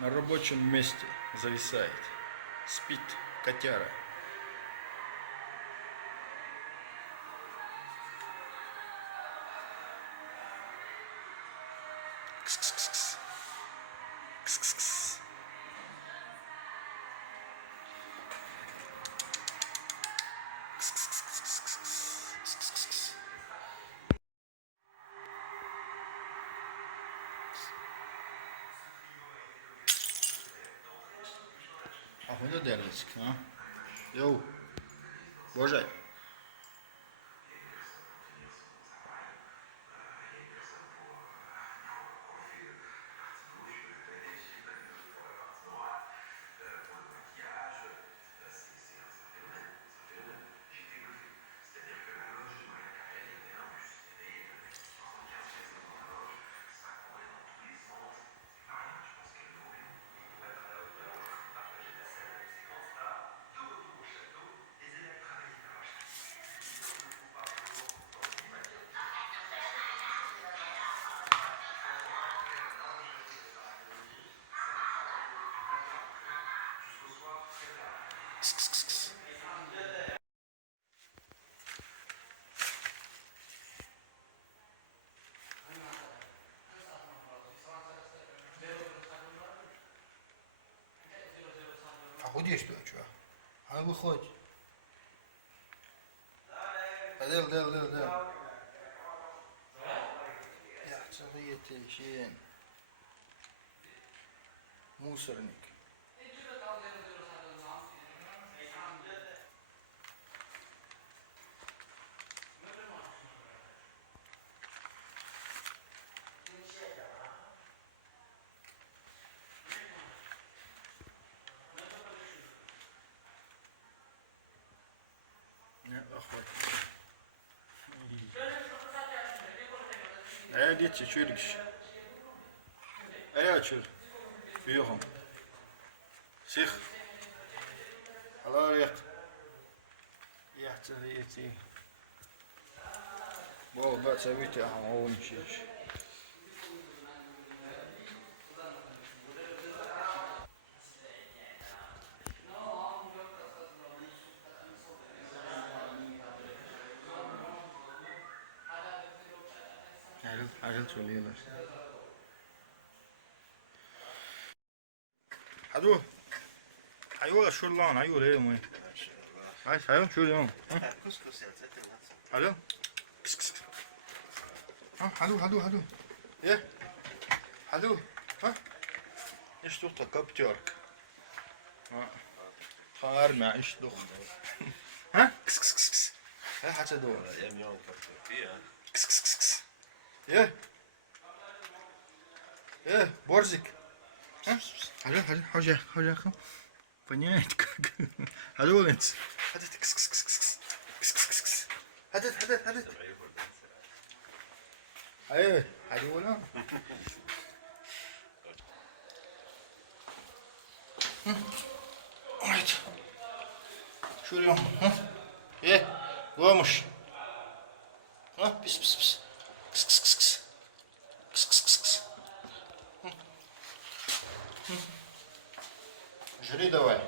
На рабочем месте зависает. Спит котяра. Кс-кс-кс-кс. Кс-кс-кс. Кс-кс-кс-кс-кс. А bunu derledik ha. Yo. Боже. Кс-кс-кс-кс. Похудеешь что, чё? А ну выходь. Дел. Yaxşılığı yetişin. Мусорник. Ne ahvat. Dit çürük. Açır. Büyüğüm. Sih. Allah yat. Yaxşılığı yetişin. Bu da sevdi ama onun için. Ayrıl söylüyorlar. Hadi. Ayol şur lan ayol elim. Ay sayın şur lan. Hadi. Kıs kıs. Hadi. Ye. Hadi. Ha? İşte o kaptörk. Ha. Harma işte o. Ha? Kıs. Ha hadi doğru. Kıs. Ye. Борзик. Hadi, hoca. Понять как. Hadi oğlum. Hadi kıs. Hadi. Hadi oğlum. Evet. Şuraya. Ye. Koymuş. Ha, pis. Kıs. Жри давай.